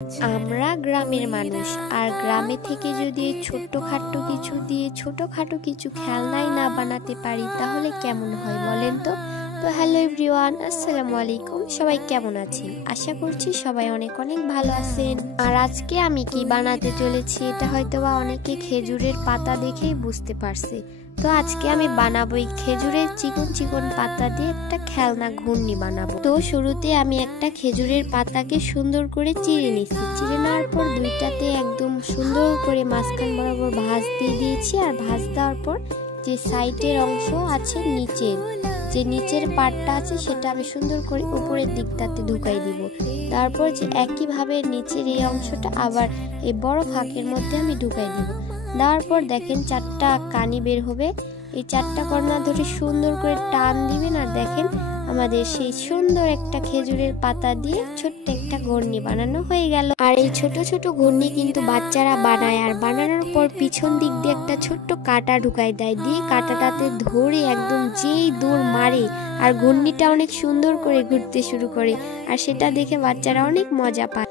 আমরা গ্রামের মানুষ, আর গ্রামে থেকে যদি ছোট্টখাট্টো কিছু দিয়ে ছোটখাটো কিছু খেলনাই না বানাতে পারি তাহলে কেমন হয় বলেন তো। হ্যালো এভরিওয়ান, আসসালামু আলাইকুম। সবাই কেমন আছেন? আশা করছি সবাই অনেক অনেক ভালো আছেন। আর আজকে আমি কি বানাতে চলেছি এটা হয়তোবা অনেকে খেজুরের পাতা দেখেই বুঝতে পারছে। তো আজকে আমি বানাবো এই খেজুরের চিকন চিকন পাতা দিয়ে একটা খেলনা ঘূর্ণি বানাবো। তো শুরুতে আমি একটা খেজুরের পাতাকে সুন্দর করে চিড়ে নিচ্ছি। চিড়ে নেওয়ার পর দুইটাতে একদম সুন্দর করে মাঝখান বরাবর ভাঁজ দিয়ে দিয়েছি। আর ভাঁজ দেওয়ার পর যে সাইডের অংশ আছে যে নিচের পার্টটা আছে সেটা আমি সুন্দর করে উপরের দিকটাতে ঢুকাই দিব। তারপর যে একইভাবে নিচের এই অংশটা আবার এই বড় ফাঁকের মধ্যে আমি ঢুকাই দিব। দেওয়ার পর দেখেন চারটা কানি বের হবে। এই চারটা কর্নার ধরে সুন্দর করে টান দিবেন। আর দেখেন আমাদের সেই সুন্দর একটা খেজুরের পাতা দিয়ে ছোট্ট একটা ঘূর্ণি বানানো হয়ে গেল। আর এই ছোট ছোট ঘূর্ণি কিন্তু বাচ্চারা বানায়। আর বানানোর পর পিছন দিক দিয়ে একটা ছোট্ট কাঁটা ঢুকাই দেয়, দিয়ে কাঁটাটাতে ধরে একদম যেই দৌড় মারে আর ঘূর্ণিটা অনেক সুন্দর করে ঘুরতে শুরু করে। আর সেটা দেখে বাচ্চারা অনেক মজা পায়।